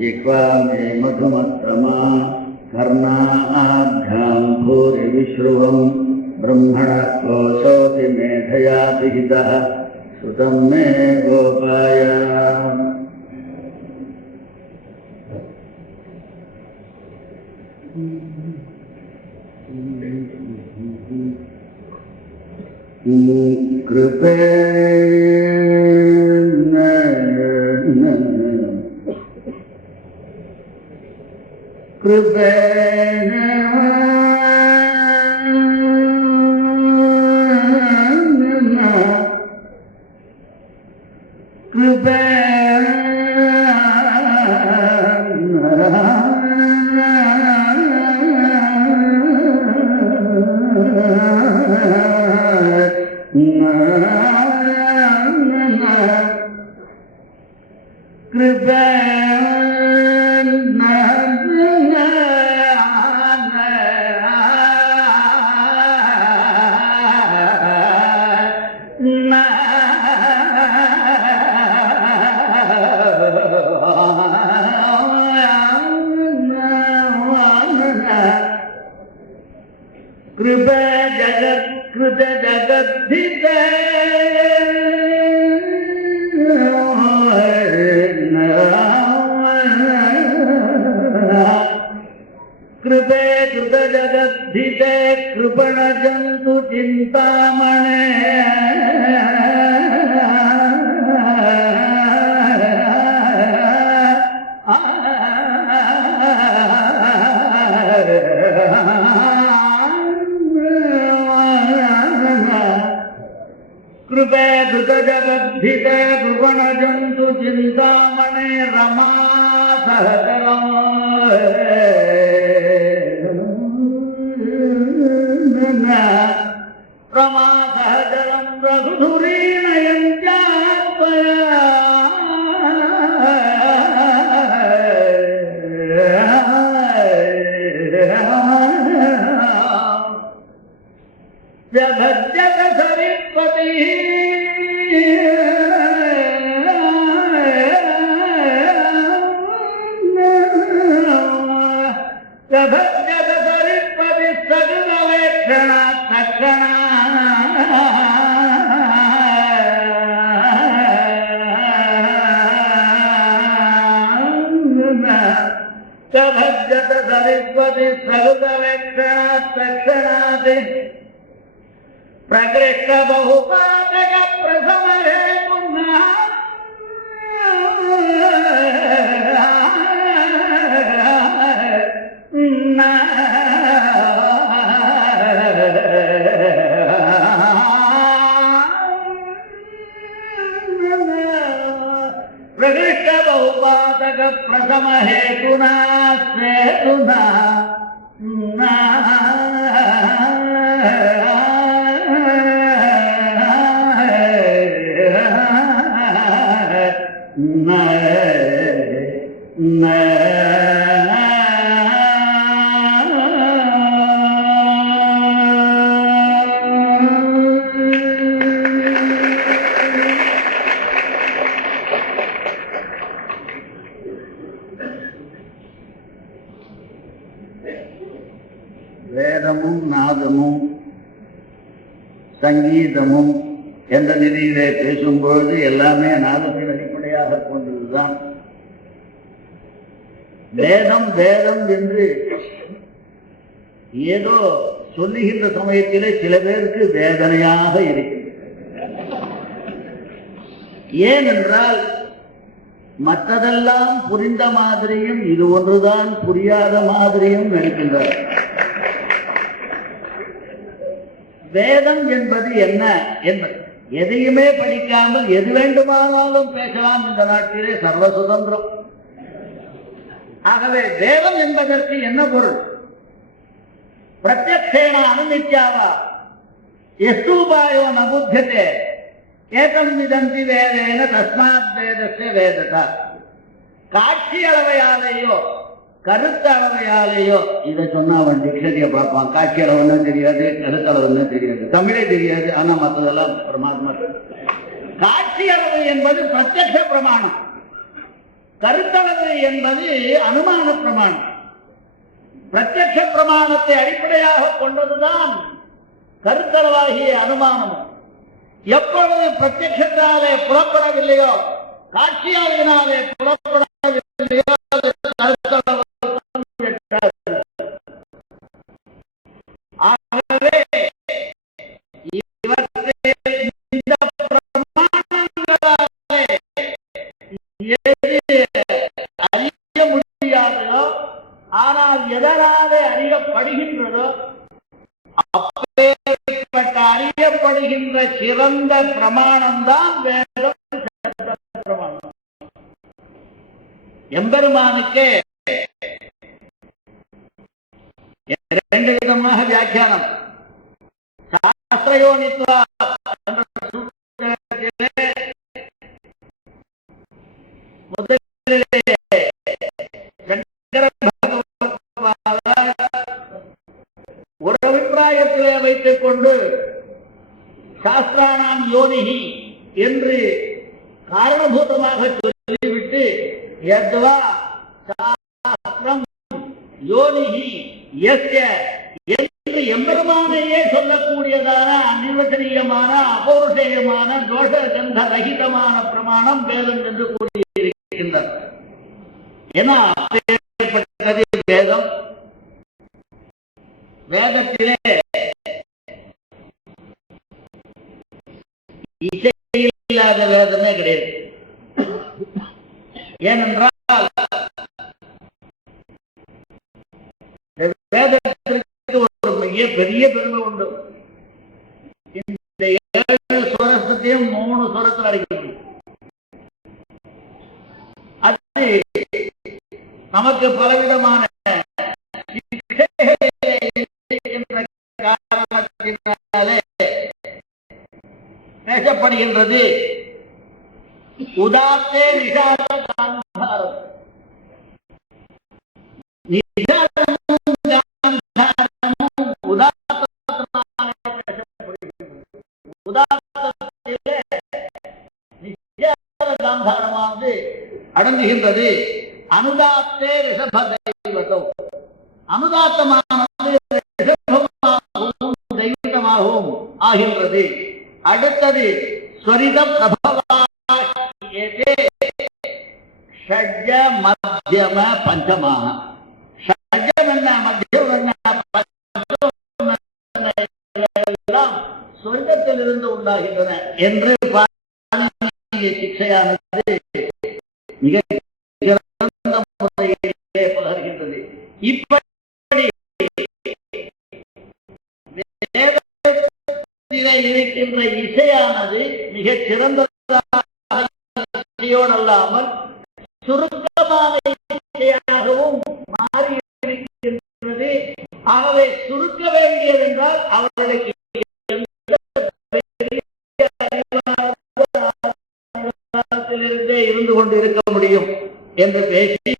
जिह्वामे मधुमत्तमा कर्णाभ्यां भूरिविश्रुवं ब्रह्मणः कोशोऽपि मेधया पिहितः सुतं मे गोपाय। कृपेण जगत्कृत जगद्धिते कृपे कृत जगद्धिते कृपण जन्तु चिन्तामणे कृपे धृत जगद्धिते कृपण जन्तु चिन्तामणे रमा सहचरम् रमा सहचरम् रघुधुरीणयन्त्यात्मया जगज्जगसरित्पतिः जगज्जगसरित्पतिः सगुणवेक्षणात् तक्षणात् जगज्जगसरित्पतिः सगुणवेक्षणात् तक्षणात् प्रकृष्ट बहुपातक प्रथमरे पुनः प्रकृष्ट बहुपातक प्रथम हेतुना सेतुना வேதமும் நாதமும் சங்கீதமும் என்ற நிலையிலே பேசும்பொழுது எல்லாமே நாதத்தின் அடிப்படையாக கொண்டதுதான். வேதம் வேதம் என்று ஏதோ சொல்லுகின்ற சமயத்திலே சில பேருக்கு வேதனையாக இருக்கிறது. ஏனென்றால் மற்றதெல்லாம் புரிந்த மாதிரியும் இது ஒன்றுதான் புரியாத மாதிரியும் நினைக்கின்றார். வேதம் என்பது என்ன என்பது எதையுமே படிக்காமல் எது வேண்டுமானாலும் பேசலாம். இந்த நாட்டிலே சர்வ சுதந்திரம். ஆகவே வேதம் என்பதற்கு என்ன பொருள்? பிரத்யக்ஷேன அனுமித்யாவா எஸ்தூபாயோ நபுத்தியதே ஏதம் விதந்தி வேதேன தஸ்மாத் வேதஸ்ய வேததா. காட்சி அளவையாலேயோ கருத்து அளவையாலேயோ இதை சொன்னா அவன் டிக்ஷனரியை பார்ப்பான். காட்சி அளவுன்னு தெரியாது, கருத்தளவுன்னு தெரியாது, தமிழே தெரியாது. ஆனா மற்றதெல்லாம் பிரமாத்மா. காட்சி அளவு என்பது பிரத்யக்ஷ பிரமாணம், கருத்தளவு என்பது அனுமான பிரமாணம். பிரத்யக்ஷ பிரமாணத்தை அடிப்படையாக கொண்டதுதான் கருத்தளவாகிய அனுமானம். எப்பொழுது பிரத்யக்ஷத்தாலே புறப்படவில்லையோ, காட்சியாளினாலே புறப்படவில்லையோ, ஆகவே இவற்றை இந்த பிரமாணங்களாலே எது அறிய முடியாததோ, ஆனால் எதனாலே அறியப்படுகின்றதோ அப்பேற்பட்ட அறியப்படுகின்ற சிறந்த பிரமாணம்தான் வேதம். பிரமாணம் எம்பெருமானுக்கே இரண்டு விதமாக வியாக்கியானம். சாஸ்திரயோனித்வா முதலிலே சங்கர ஒரு அபிப்பிராயத்திலே வைத்துக் கொண்டு சாஸ்திரானாம் யோனிஹி என்று காரணபூதமாக சொல்லிவிட்டு யத்வா சாஸ்திரம் யோனிஹி யஸ்ய என்று எம்பெருமானையே சொல்லக்கூடியதான அநிர்வச்சனீயமான அபௌருஷேயமான தோஷ கந்த ரகிதமான பிரமாணம் வேதம் என்று கூறியிருக்கின்றது. ஏன்னா அப்பேற்பட்டது வேதம். வேதத்திலே இசை இல்லாத வேதமே கிடையாது. ஏனென்றால் வேதத்திற்கு ஒரு மிக பெரிய பெருமை உண்டு. இந்த 7 சுரத்தையும் 3 சுரத்தில் அடைக்கிறது. அது நமக்கு பலவிதமான காரணத்தினாலே பேசப்படுகின்றது. உதாத்தே நிஷாத காந்தாரம், நிஷாதமும் காந்தாரமும் உதாத்தத்தினாலே பேசப்படுகின்றது. உதாத்தத்திலே நிஷாத காந்தாரமானது அடங்குகின்றது. அனுதாத்தே ரிஷபதைவதோ, அனுதாத்தமானது ரிஷபமாகவும் தெய்வமாகவும் ஆகின்றது. அடுத்தது ஸ்வரித பிரபவாயதே ஷட்ஜ மத்தியம பஞ்சமாக. ஷட்ஜம் என்ன, மத்தியம் என்ன, எல்லாம் ஸ்வரிதத்திலிருந்து உண்டாகின்றன என்று சிக்ஷையானது மிக சிறந்த முறையிலே பலர்கின்றது. இப்படி இருக்கின்ற இசையானது மிக சிறந்ததோடல்லாமல் சுருக்கமான இசையாகவும் மாறியிருக்கின்றது. ஆகவே சுருக்க வேண்டியது என்றால் அவர்களுக்கு இருந்து கொண்டு இருக்க முடியும் என்று பேசி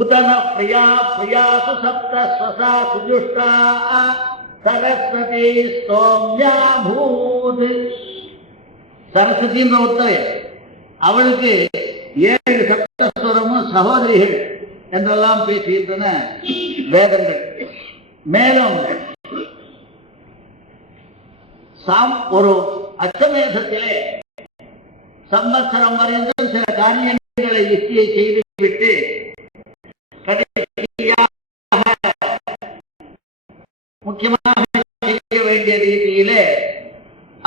உதன பிரியா பிரியாசு சப்த ஸ்வசா சுஜுஷ்டா சரஸ்வதி சோம்யாபூத். சரஸ்வதின்ற ஒருத்தர், அவளுக்கு 7 சப்தஸ்வரமும் சகோதரிகள் என்றெல்லாம் பேசுகின்றன வேதங்கள். மேலும் ஒரு அச்சமேதத்திலே சம்வத்சரம் வரைந்தும் சில காரியங்களை யுக்தியை செய்துவிட்டு முக்கியமாக செய்ய வேண்டிய ரீதியிலே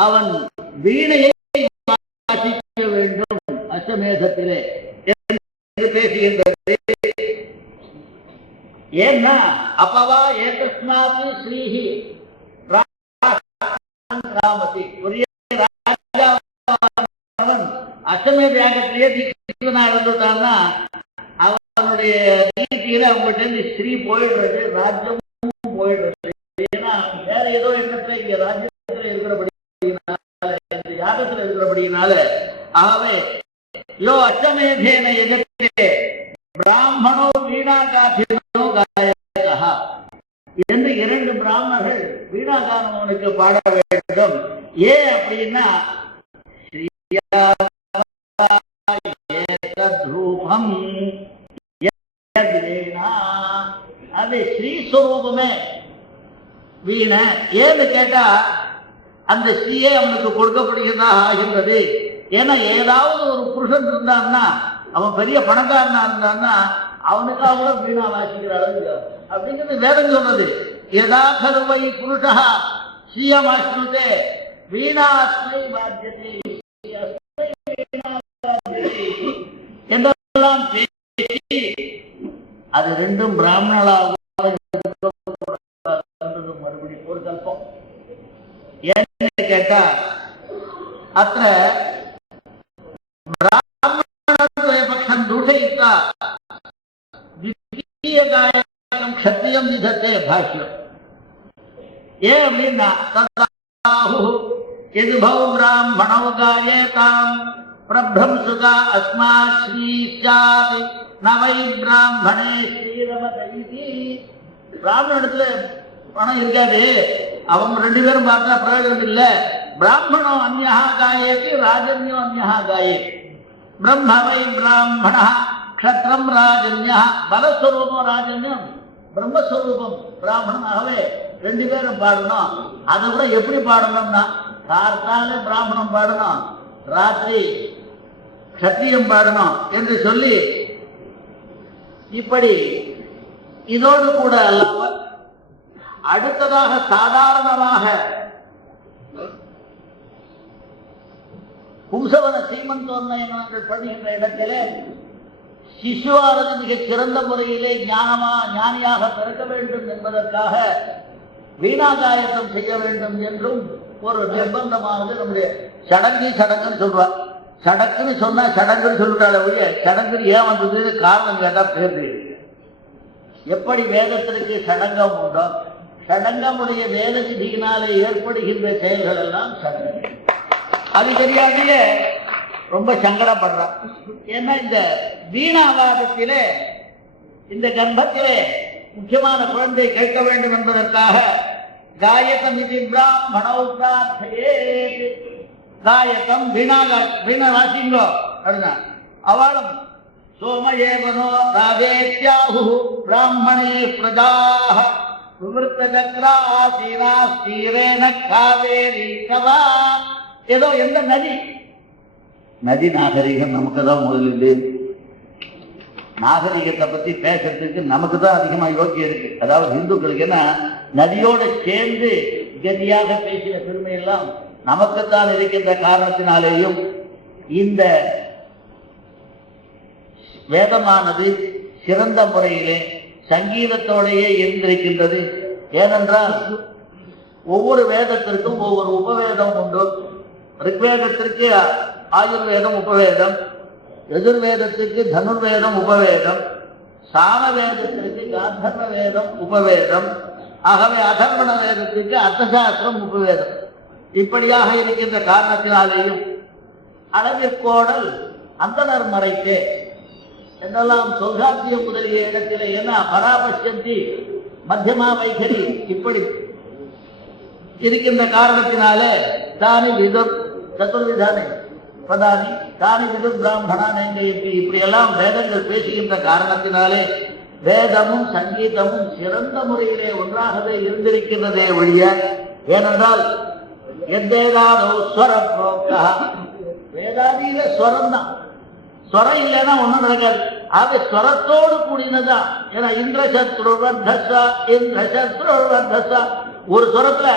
அவன் வீணையை வாசிக்க வேண்டும் அச்சமேதத்திலே என்று பேசுகின்றது. ஏன்னா அப்பவா ஏதஸ்மாத் ஸ்ரீஹி ராமதி, அவன் அச்சமேத யாகத்திலேயே தீட்சிதனா இருந்துட்டான்னா அவன் அவனுடைய நீதியில அவங்ககிட்ட இருந்து ஸ்ரீ போயிடுறது, ராஜ்யமும் போயிடுறது. ஏன்னா வேற ஏதோ எண்ணத்துல இங்க ராஜ்யத்துல இருக்கிறபடினால, இந்த யாகத்துல இருக்கிறபடினால. ஆகவே யோ அஷ்டமேதேன எதிர்த்தே பிராமணோ வீணாகாதினோ காயகா என்று 2 பிராமணர்கள் வீணாகானம் அவனுக்கு பாட வேண்டும். ஏன் அப்படின்னா அது ஸ்ரீஸ்வரூபமே வீண. ஏன்னு கேட்டா அந்த ஸ்ரீயே அவனுக்கு கொடுக்கப்படுகிறதா ஆகின்றது. ஏன்னா ஏதாவது ஒரு புருஷன் இருந்தான்னா, அவன் பெரிய பணக்காரனா இருந்தான்னா அவனுக்கு அவங்கள வீணா வாசிக்கிற அளவுக்கு அப்படிங்கிறது வேதம் சொன்னது. யதா கருவை புருஷா ஸ்ரீயமாஸ்ருதே வீணாஸ்மை பாத்தியதே என்றெல்லாம் பேசி அது 2 பிராமணர்களாக மறுபடியும் ஒரு கல்பம். ஏன்னு கேட்டா அத்த பிராமணம் தூஷயித்தா द्वितीयगायकं क्षत्रियं विधत्ते भाष्यम्. ஏன் அப்படின்னா यदुभौ ब्राह्मणौ गायेताम् प्रभ्रंसुता अस्मात् श्री स्यात् न वै ब्राह्मणे श्रीरमत इति. பிராமணத்துல பணம் இருக்காது, அவங்க 2 பேரும் பார்த்தா பிரயோஜனம் இல்ல. பிராமணோ அந்யா காயேதி ராஜன்யோ அந்யா காயேதி. பிரம்ம வை பிராமண க்ஷத்ரம் ராஜன்யா. பலஸ்வரூபம் ராஜன்யம், பிரம்மஸ்வரூபம் பிராமணனாகவே 2 பேரும் பாடணும். அதை கூட எப்படி பாடணும்னா, கார்த்தால பிராமணம் பாடணும், ராத்திரி க்ஷத்ரியம் பாடணும் என்று சொல்லி, இப்படி இதோடு கூட அல்லாமல் அடுத்ததாக சாதாரணமாக பும்சவன சீமந்தோன்மயங்கள் பண்ணுகின்ற இடத்திலே சிசுவானது மிகச் சிறந்த முறையிலே ஞானியாக பிறக்க வேண்டும் என்பதற்காக வீணாகாயத்தம் செய்ய வேண்டும் என்றும் ஒரு நிர்பந்தமானது நம்முடைய சடங்குன்னு சொல்றார். சடங்குன்னு சொன்னா சடங்குன்னு சொல்றாள் ஒழிய சடங்கு ஏன் வந்ததுன்னு காரணம் கேட்டா பேர். எப்படி வேதத்திற்கு சடங்கம் உண்டோ, சடங்கமுடைய வேத விதியினாலே ஏற்படுகின்ற செயல்கள் எல்லாம் சடங்கு. அது தெரியாமலே ரொம்ப சங்கடப்படுறான். ஏன்னா இந்த வீணாவாதத்திலே, இந்த கர்ப்பத்திலே முக்கியமான குழந்தை கேட்க வேண்டும் என்பதற்காக காயகம் இது பிராமணோ பிரார்த்தையே. காயகம் வீணா வாசிங்கோ அப்படின்னா அவளும் சோமயேவனோ ராவேத்யாஹு பிராமணே பிரஜாஹ விவருத்த சக்ராசீனா ஸ்ரீரேன காவேரி கவா. ஏதோ எந்த நதி நாகரிகம் நமக்கு தான் முதலில். நாகரிகத்தை பத்தி பேசுறதுக்கு நமக்கு தான் அதிகமா யோக்கியம் இருக்கு. அதாவது இந்துக்களுக்கு என்ன, நதியோட சேர்ந்து கதியாக பேசின பெருமையெல்லாம் நமக்குத்தான் இருக்கின்ற காரணத்தினாலேயும் இந்த வேதமானது சிறந்த முறையிலே சங்கீதத்தோடையே இருந்திருக்கின்றது. ஏனென்றால் ஒவ்வொரு வேதத்திற்கும் ஒவ்வொரு உபவேதம் உண்டு. ரிக்வேதத்திற்கு ஆயுர்வேதம் உபவேதம், எதிர்வேதத்துக்கு தனுர்வேதம் உபவேதம், சாமவேதத்திற்கு காந்தர்வ வேதம் உபவேதம், ஆகவே அதர்வண வேதத்திற்கு அர்த்தசாஸ்திரம் உபவேதம். இப்படியாக இருக்கின்ற காரணத்தினாலேயும் அளவிற்கோடல் அந்தனர் மறைத்தே என்றெல்லாம் சௌசாத்தியம் முதலிய இடத்திலே ஏன்னா பராபஷ்யந்தி மத்தியமா வைகரி இப்படி இருக்கின்ற காரணத்தினாலே தானி விதுர் சதுர்விதானே பதானி தானி விதுர் பிராமணா நெஞ்சயந்தி இப்படியெல்லாம் வேதங்கள் பேசுகின்ற காரணத்தினாலே வேதமும் சங்கீதமும் சிறந்த முறையிலே ஒன்றாகவே இருந்திருக்கின்றதே ஒழிய, ஏனென்றால் எந்தேதாதோ ஸ்வரம் போக்கா வேதாதியில ஸ்வரம் தான். ஸ்வரம் இல்லைன்னா ஒன்றும் நடக்காது. ஆக ஸ்வரத்தோடு கூடினதான். ஏன்னா இந்திரசத்ருவர்தசா இந்திரசத்ருவர்தசா ஒரு ஸ்வரத்துல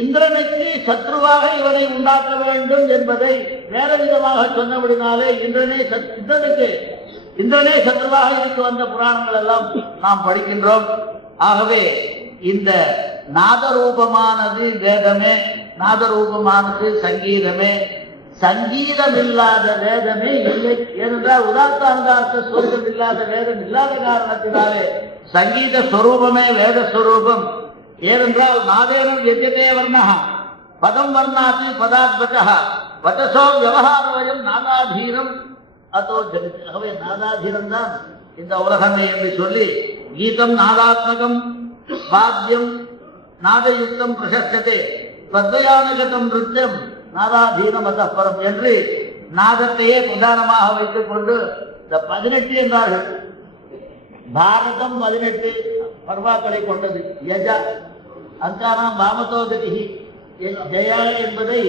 இந்திரனுக்கு சத்ருவாக இவனை உண்டாக்க வேண்டும் என்பதை வேற விதமாக சொன்னபடினாலே இந்திரனே சத்ருவாக இருக்கு வந்த புராணங்கள் எல்லாம் நாம் படிக்கின்றோம். ஆகவே இந்த நாதரூபமானது வேதமே, நாதரூபமானது சங்கீதமே, சங்கீதம் இல்லாத வேதமே இல்லை. ஏனென்றால் உதாத்தாந்தார்த்த சொர்க்கம் இல்லாத வேதம் இல்லாத காரணத்தினாலே சங்கீத ஸ்வரூபமே வேத ஸ்வரூபம். ஏனென்றால் நாதேனம் யஜ்யதே வர்ணஹ பதம் வர்ணாதி பதாத்மஜஹ வதசோ விவகாரவயம் நாதாதீனம் அதோ ஜெகவே. நாதாதீனம் தான் இந்த உலகமே என்று சொல்லி கீதம் நாதாத்மகம் வாத்தியம் நாதயுக்தம் பிரசஸ்ததே பத்மயானகதம் நிருத்யம் நாதாதீனம் அத்தப்பரம் என்று நாதத்தையே பிரதானமாக வைத்துக் கொண்டு இந்த 18 என்றார்கள். பாரதம் 18 பர்வாக்களை கொண்டது. யஜா அங்கானாம் வாமதோகதி ஜயா என்பதை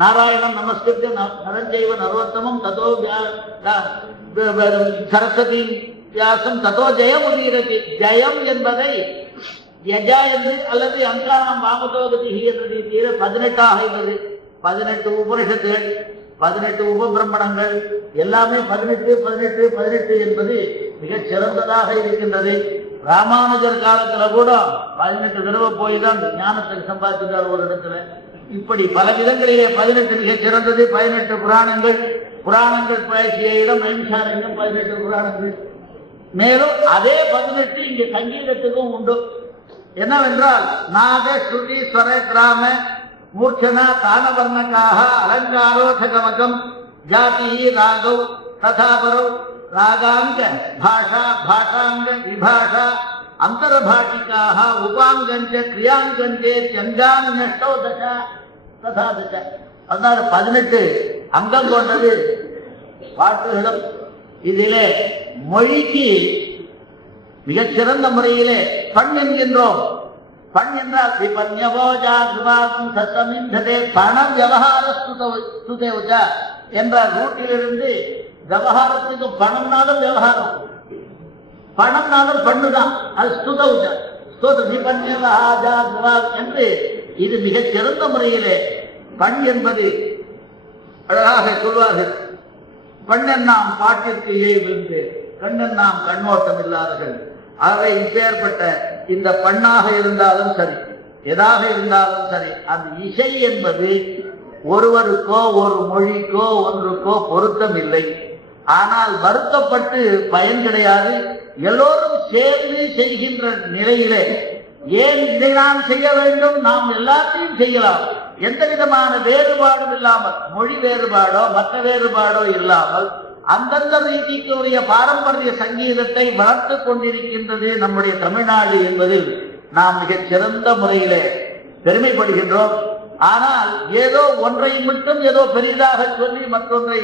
நாராயணம் நமஸ்கிருத்ய நரஞ்சைவ நரோத்தமம் ததோ சரஸ்வதி வியாசம் ததோ ஜெயம் உதீரதி. ஜெயம் என்பதை யஜா என்று அல்லது அங்கானாம் வாமதோகதி என்ற ரீதியில் 18 இருந்தது. 18 உபனிஷத்துகள் 18 உபபிரமணங்கள் எல்லாமே 18 18 18 என்பது மிகச் சிறந்ததாக இருக்கின்றது. ராமானுஜர் காலத்துல கூட 18 தடவை போய் தான் ஞானத்தை சம்பாதித்தார் ஒரு இடத்துல. இப்படி பல விதங்களிலே 18 மிகச் சிறந்தது. 18 புராணங்கள் புராணங்கள் பேசிய இடம் நைமிஷாரண்யம் 18 புராணங்கள். மேலும் அதே 18 இங்கே சங்கீதத்துக்கும் உண்டு. என்னவென்றால் நாக ஸ்ருதி ஸ்வர கிராம மூர்ச்சனா தானவர்ணக்காக அலங்காரோதகமகம் ஜாதி ராகவ் ததாபரவ் ராகாங்க பாஷா பாஷாங்க விபாஷா அந்தர்பாஷிக்காக உபாங்கஞ்ச கிரியாங்கஞ்சே சங்காங்கஷ்டோ தச ததா தச. அதனால 18 அங்கம் கொண்டது பாட்டுகளும். இதிலே மொழிக்கு மிகச்சிறந்த முறையிலே பண் என்கின்றோம். பண் என்றால் பணம் விவகார ஸ்துதேவச்ச என்ற ரூட்டிலிருந்து விவகாரத்துக்கு பணம்னாலும் விவகாரம், பணம்னாலும் பண்ணுதான். அது ஸ்துதவுச்ச என்று இது மிகச் சிறந்த முறையிலே பண் என்பது அழகாக சொல்வார்கள். பண்ணன் நாம் பாட்டிற்கு விழுந்து கண்ணன் நாம் கண்ணோட்டம் இல்லாதவர்கள். ஆகவே இப்பேற்பட்ட இந்த பண்ணாக இருந்தாலும் சரி எதாக இருந்தாலும் சரி அந்த இசை என்பது ஒருவருக்கோ ஒரு மொழிக்கோ ஒன்றுக்கோ பொருத்தம் இல்லை. ஆனால் வருத்தப்பட்டு பயன் கிடையாது. எல்லோரும் சேர்ந்து செய்கின்ற நிலையிலே ஏன் இதை நாம் செய்ய வேண்டும், நாம் எல்லாத்தையும் செய்யலாம். எந்த விதமான வேறுபாடும் இல்லாமல், மொழி வேறுபாடோ மற்ற வேறுபாடோ இல்லாமல் அந்தந்த ரீதிக்குரிய பாரம்பரிய சங்கீதத்தை வளர்த்து கொண்டிருக்கின்றது நம்முடைய தமிழ்நாடு என்பதில் நாம் மிகச் சிறந்த முறையிலே பெருமைப்படுகின்றோம். ஆனால் ஏதோ ஒன்றை மட்டும் ஏதோ பெரிதாக சொல்லி மற்றொன்றை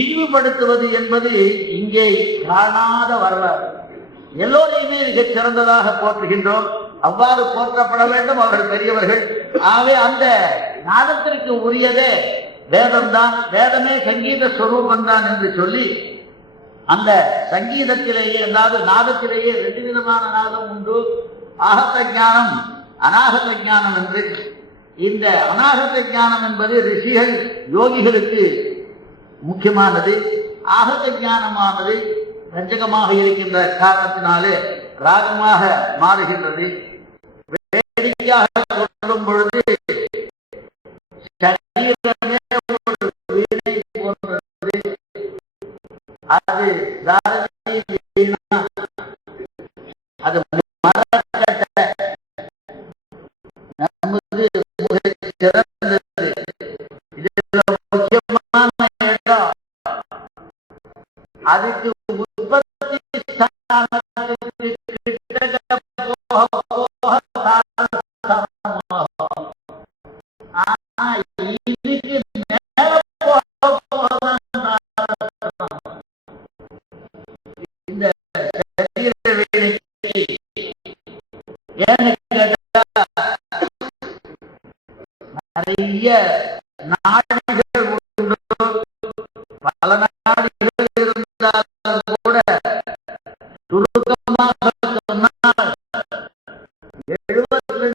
இழிவுபடுத்துவது என்பது இங்கே காணாத வரலாறு. எல்லோரையுமே மிகச் சிறந்ததாக போற்றுகின்றோம். அவ்வாறு போற்றப்பட வேண்டும் அவர்கள் பெரியவர்கள். ஆகவே அந்த நாதத்திற்கு உரியதே வேதம்தான், வேதமே சங்கீத ஸ்வரூபம் தான் என்று சொல்லி அந்த சங்கீதத்திலேயே அதாவது நாதத்திலேயே 2 விதமான நாதம் உண்டு. ஆகத ஞானம் அநாகத ஞானம் என்று. இந்த அநாகத ஞானம் என்பது ரிஷிகள் யோகிகளுக்கு முக்கியமானது. ஆகத ஞானமானது ரஞ்சகமாக இருக்கின்ற காரணத்தினாலே ராகமாக மாறுகின்றது. வேடிக்கையாக சொல்லும் பொழுது சரீரமே ஒரு வீணை போன்றது. அது அது மரக்கட்டை நமது சிறந்தது. இதுல முக்கியமான இடம் அதுக்கு உற்பத்தி ஸ்தானத்துக்கு கிட்டக்க போக போக இதுக்கு மேல போக போக இந்த சரீர வேலைக்கு ஏன்னு கேட்டா நிறைய நாடுகள் உண்டு. பல நாடுகள் இருந்தாலும் கூட சுருக்கமாக சொன்னால் 72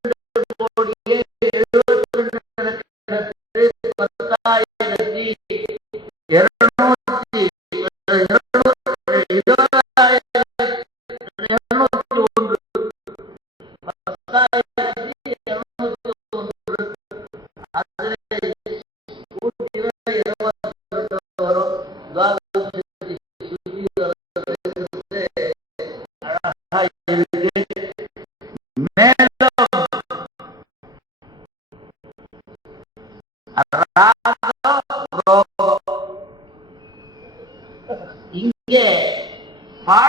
கோடியே 72 10,201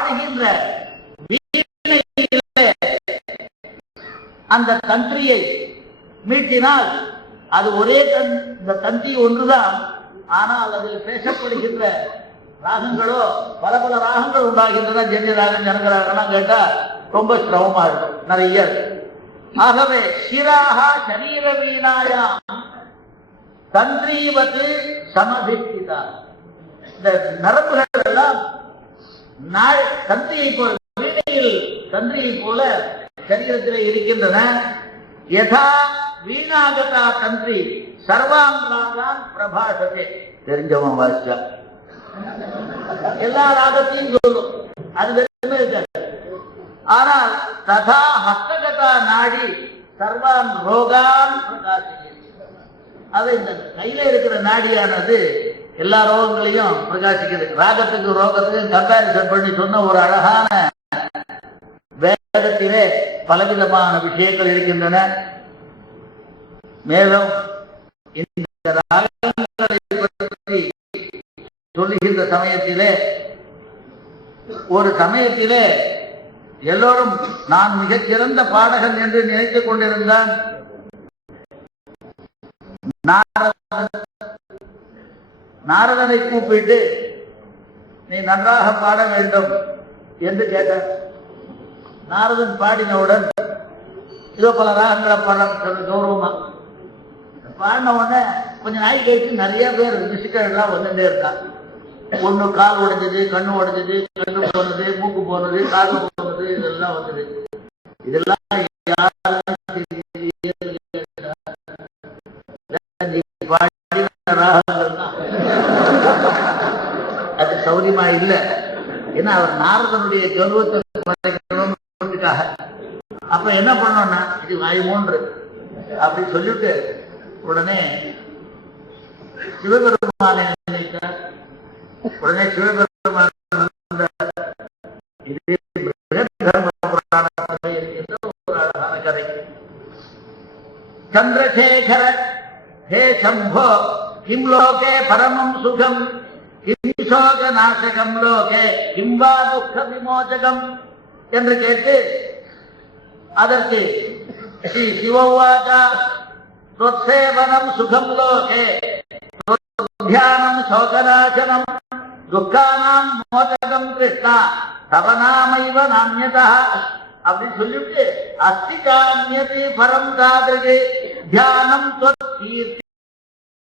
பாடுகின்ற அந்த தந்திரியை மீட்டினால் அது ஒரே இந்த தந்தி ஒன்றுதான். ஆனால் அதில் பேசப்படுகின்ற ராகங்களோ பல பல ராகங்கள் உண்டாகின்றன. ஜென்ய ராகம், ஜனக ராகம்லாம் கேட்டா ரொம்ப சிரமமா இருக்கும், நிறைய. ஆகவே சிராகா சரீர வீணாயாம் தந்திரீவத்து சமபிக்திதா. இந்த நரம்புகள் எல்லாம் தந்திரியை போல, வீணையில் தந்திரியை போல சரீரத்திலே இருக்கின்றன. யதா வீணாகதா தந்திரி சர்வாங்காதான் பிரபாஷதே. தெரிஞ்சவன் வாசிச்சா எல்லா ராகத்தையும் சொல்லும், அது வெறுமே இருக்காது. ஆனால் ததா ஹஸ்தகதா நாடி சர்வான் ரோகான் பிரகாசிதே. அது இந்த கையில இருக்கிற நாடியானது எல்லா ரோகங்களையும் பிரகாசிக்கிறது. ராகத்துக்கு ரோகத்துக்கு கம்பேரிசன் பண்ணி சொன்ன ஒரு அழகான வேதத்திலே பலவிதமான விஷயங்கள் இருக்கின்றன. மேலும் இந்த ராகங்களை பற்றி சொல்லுகின்ற சமயத்திலே ஒரு சமயத்திலே எல்லோரும் நான் மிகச் சிறந்த பாடகன் என்று நினைத்துக் கொண்டிருந்தான். நாரதனை கூப்பிட்டு நீ நன்றாக பாட வேண்டும் என்று கேட்டார். நாரதன் பாடினவுடன் இதோ பல ராகங்களை பாட கௌரவமா பாடின உடனே கொஞ்சம் நாய் கழிச்சு நிறைய பேர் மியூசிக்கல் எல்லாம் வந்துட்டே இருக்காங்க. ஒண்ணு கால் உடைஞ்சது, கண்ணு உடைஞ்சது, கண்ணு போனது, மூக்கு போனது, காது போனது, இதெல்லாம் வந்தது. இதெல்லாம் அது சௌரியமா இல்லை. ஏன்னா அவர் நாரதனுடைய கௌரவத்தை அப்ப என்ன பண்ணோம்னா இது வாய் மூன்று அப்படி சொல்லிட்டு உடனே சிவபெருமானை நினைத்தார். உடனே சிவபெருமான் இருக்கின்ற ஒரு அழகான கதை. சந்திரசேகர ஹே சம்போ கிம் லோகே பரமம் சுகம் கிம் சோக நாசகம் லோகே கிம் வா துக்க விமோசகம் என்று கேட்டு அதற்கு ஸ்ரீ சிவவாச்சா त्वत्सेवनं सुखं लोके त्वद्ध्यानं शोकनाशनं दुःखानां मोचकं कृष्णा तव नामैव नान्यतः அப்படி சொல்லிட்டு அஸ்தி காண்யதி பரம் தாதிருகே தியானம்